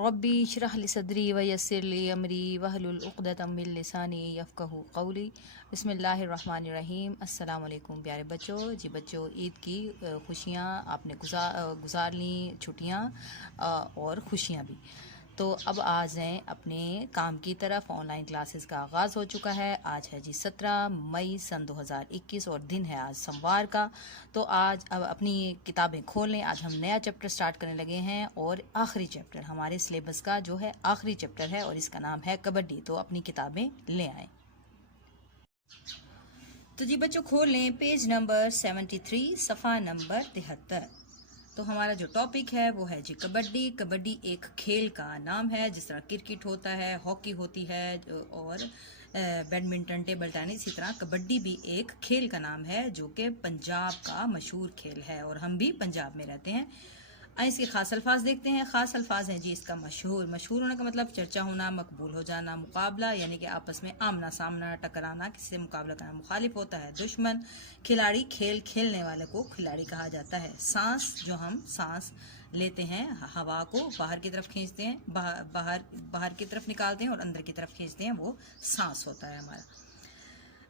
रब्बी इश्रह ली सदरी व यस्सिर ली अमरी वहलुल उक़दतम मिन लिसानी यफ़क़हू क़ौली। बिस्मिल्लाहिर्रहमानिर्रहीम। अस्सलाम वालेकुम प्यारे बच्चों। जी बच्चों, ईद की खुशियाँ आपने गुजार ली, छुट्टियाँ और खुशियाँ भी। तो अब आज हैं अपने काम की तरफ। ऑनलाइन क्लासेस का आगाज़ हो चुका है। आज है जी 17 मई सन 2021 और दिन है आज सोमवार का। तो आज अब अपनी किताबें खोल लें। आज हम नया चैप्टर स्टार्ट करने लगे हैं और आखिरी चैप्टर हमारे सिलेबस का जो है आखिरी चैप्टर है और इसका नाम है कबड्डी। तो अपनी किताबें ले आएँ। तो जी बच्चों, खोल लें पेज नंबर 73, सफ़ा नंबर 73। तो हमारा जो टॉपिक है वो है जी कबड्डी। कबड्डी एक खेल का नाम है, जिस तरह क्रिकेट होता है, हॉकी होती है और बैडमिंटन, टेबल टेनिस, इसी तरह कबड्डी भी एक खेल का नाम है जो कि पंजाब का मशहूर खेल है और हम भी पंजाब में रहते हैं। इसके खास अल्फाज देखते हैं। खास अल्फाज हैं जी इसका मशहूर होने का मतलब चर्चा होना, मकबूल हो जाना। मुकाबला यानी कि आपस में आमना सामना, टकराना, किसी से मुकाबला करना। मुखालिफ होता है दुश्मन। खिलाड़ी, खेल खेलने वाले को खिलाड़ी कहा जाता है। सांस, जो हम सांस लेते हैं, हवा को बाहर की तरफ खींचते हैं, बाहर की तरफ निकालते हैं और अंदर की तरफ खींचते हैं, वो सांस होता है हमारा।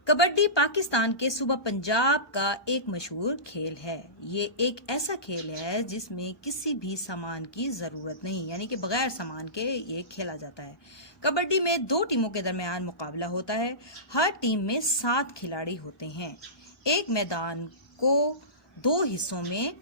कबड्डी पाकिस्तान के सूबा पंजाब का एक मशहूर खेल है। ये एक ऐसा खेल है जिसमें किसी भी सामान की जरूरत नहीं, यानी कि बगैर सामान के ये खेला जाता है। कबड्डी में दो टीमों के दरमियान मुकाबला होता है। हर टीम में 7 खिलाड़ी होते हैं। एक मैदान को 2 हिस्सों में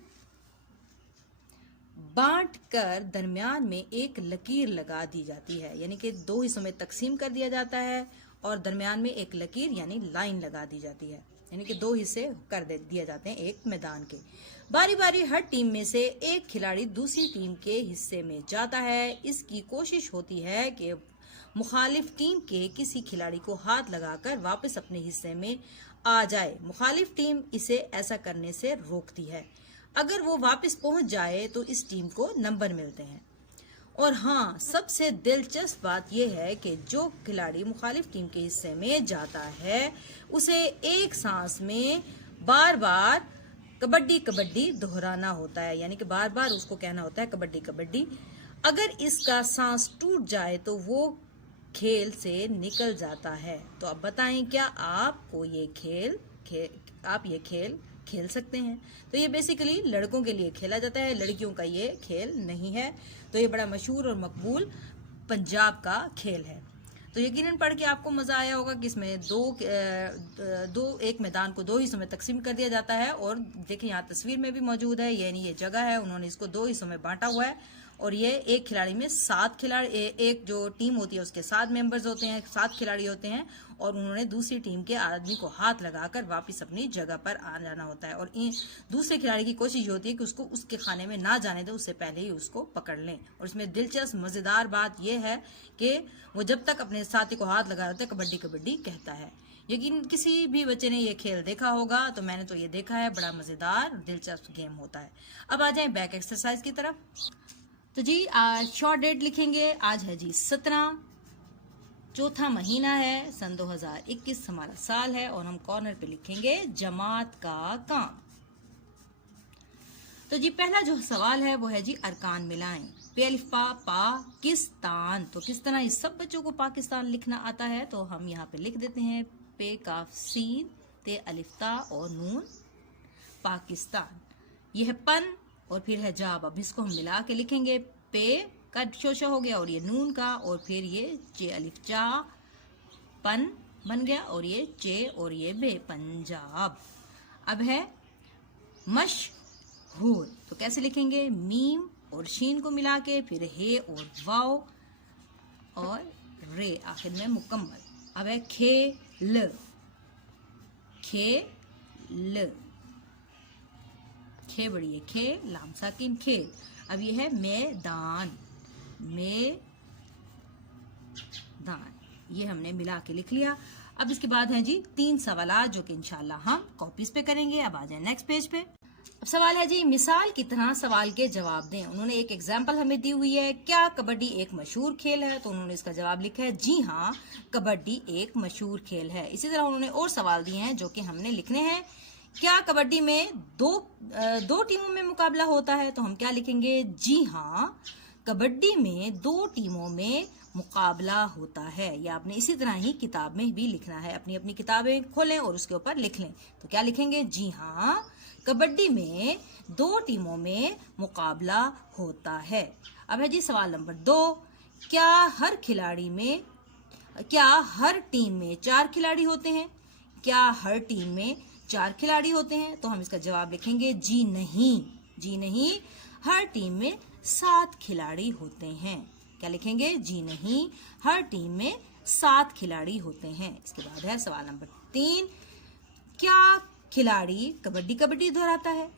बांटकर दरमियान में एक लकीर लगा दी जाती है, यानी कि 2 हिस्सों में तकसीम कर दिया जाता है और दरमियान में एक लकीर यानी लाइन लगा दी जाती है, यानी कि 2 हिस्से कर दिए जाते हैं एक मैदान के। बारी बारी हर टीम में से एक खिलाड़ी दूसरी टीम के हिस्से में जाता है। इसकी कोशिश होती है कि मुखालिफ टीम के किसी खिलाड़ी को हाथ लगाकर वापस अपने हिस्से में आ जाए। मुखालिफ टीम इसे ऐसा करने से रोकती है। अगर वो वापस पहुंच जाए तो इस टीम को नंबर मिलते हैं। और हाँ, सबसे दिलचस्प बात यह है कि जो खिलाड़ी मुखालिफ टीम के हिस्से में जाता है उसे एक सांस में बार बार कबड्डी कबड्डी दोहराना होता है, यानी कि बार बार उसको कहना होता है कबड्डी कबड्डी। अगर इसका सांस टूट जाए तो वो खेल से निकल जाता है। तो अब बताएं, क्या आपको आप ये खेल खेल सकते हैं? तो ये बेसिकली लड़कों के लिए खेला जाता है, लड़कियों का ये खेल नहीं है। तो ये बड़ा मशहूर और मकबूल पंजाब का खेल है। तो यकीनन पढ़ के आपको मजा आया होगा कि इसमें एक मैदान को 2 हिस्सों में तकसीम कर दिया जाता है। और देखिए यहाँ तस्वीर में भी मौजूद है, यानी ये जगह है, उन्होंने इसको 2 हिस्सों में बांटा हुआ है। और ये एक खिलाड़ी में 7 खिलाड़ी, एक जो टीम होती है उसके 7 मेंबर्स होते हैं, 7 खिलाड़ी होते हैं और उन्होंने दूसरी टीम के आदमी को हाथ लगाकर वापस अपनी जगह पर आ जाना होता है। और दूसरे खिलाड़ी की कोशिश होती है कि उसको उसके खाने में ना जाने दे, उससे पहले ही उसको पकड़ लें। और इसमें दिलचस्प मजेदार बात यह है कि वो जब तक अपने साथी को हाथ लगा रहता है कबड्डी कबड्डी कहता है। यकीन किसी भी बच्चे ने ये खेल देखा होगा, तो मैंने तो ये देखा है, बड़ा मजेदार दिलचस्प गेम होता है। अब आ जाए बैक एक्सरसाइज की तरफ। तो जी आज शॉर्ट डेट लिखेंगे। आज है जी 17, चौथा महीना है, सन 2021 हमारा साल है। और हम कॉर्नर पे लिखेंगे जमात का काम। तो जी पहला जो सवाल है वो है जी अरकान मिलाएं। पे अलिफ पा, पाकिस्तान। तो किस तरह इस सब बच्चों को पाकिस्तान लिखना आता है? तो हम यहाँ पे लिख देते हैं पे काफ सीन, ते अलिफ ता और नून, पाकिस्तान। यह है पन और फिर है जाब। अब इसको हम मिला के लिखेंगे। पे का शोशा हो गया और ये नून का, और फिर ये चे अलिफ चा, पन बन गया, और ये चे और ये बे, पंजाब। अब है मशहूर। तो कैसे लिखेंगे? मीम और शीन को मिला के, फिर हे और वाओ और रे, आखिर में मुकम्मल। अब है खेल, खेल, खे बड़ी है, खे लाम साकिन खेल। अब ये है मैदान, मैदान, ये हमने मिला के लिख लिया। अब इसके बाद हैं जी 3 सवाल जो कि इंशाल्लाह हम कॉपीज पे करेंगे। अब आ जाए नेक्स्ट पेज पे। अब सवाल है जी मिसाल की तरह सवाल के जवाब दें। उन्होंने एक एग्जाम्पल हमें दी हुई है, क्या कबड्डी एक मशहूर खेल है? तो उन्होंने इसका जवाब लिखा है जी हाँ, कबड्डी एक मशहूर खेल है। इसी तरह उन्होंने और सवाल दिए हैं जो कि हमने लिखने हैं। क्या कबड्डी में दो टीमों में मुकाबला होता है? तो हम क्या लिखेंगे? जी हाँ, कबड्डी में 2 टीमों में मुकाबला होता है। या आपने इसी तरह ही किताब में भी लिखना है, अपनी अपनी किताबें खोलें और उसके ऊपर लिख लें। तो क्या लिखेंगे? जी हाँ, कबड्डी में 2 टीमों में मुकाबला होता है। अब है जी सवाल नंबर 2, क्या हर टीम में 4 खिलाड़ी होते हैं? क्या हर टीम में 4 खिलाड़ी होते हैं? तो हम इसका जवाब लिखेंगे जी नहीं। जी नहीं, हर टीम में 7 खिलाड़ी होते हैं। क्या लिखेंगे? जी नहीं, हर टीम में 7 खिलाड़ी होते हैं। इसके बाद है सवाल नंबर 3, क्या खिलाड़ी कबड्डी कबड्डी दोहराता है?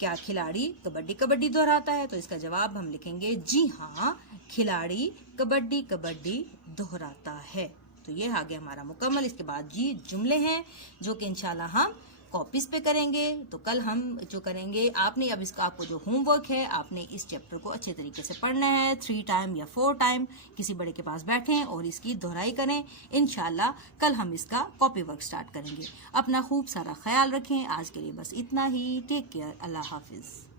क्या खिलाड़ी कबड्डी कबड्डी दोहराता है? तो इसका जवाब हम लिखेंगे जी हाँ, खिलाड़ी कबड्डी कबड्डी दोहराता है। तो ये आ गया हमारा मुकम्मल। इसके बाद जी जुमले हैं जो कि इंशाल्लाह हम कॉपीज पे करेंगे। तो कल हम जो करेंगे, आपने अब इसका आपको जो होमवर्क है, आपने इस चैप्टर को अच्छे तरीके से पढ़ना है। 3 टाइम या 4 टाइम किसी बड़े के पास बैठें और इसकी दोहराई करें। इंशाल्लाह कल हम इसका कॉपी वर्क स्टार्ट करेंगे। अपना खूब सारा ख्याल रखें। आज के लिए बस इतना ही। Take care. अल्लाह हाफिज।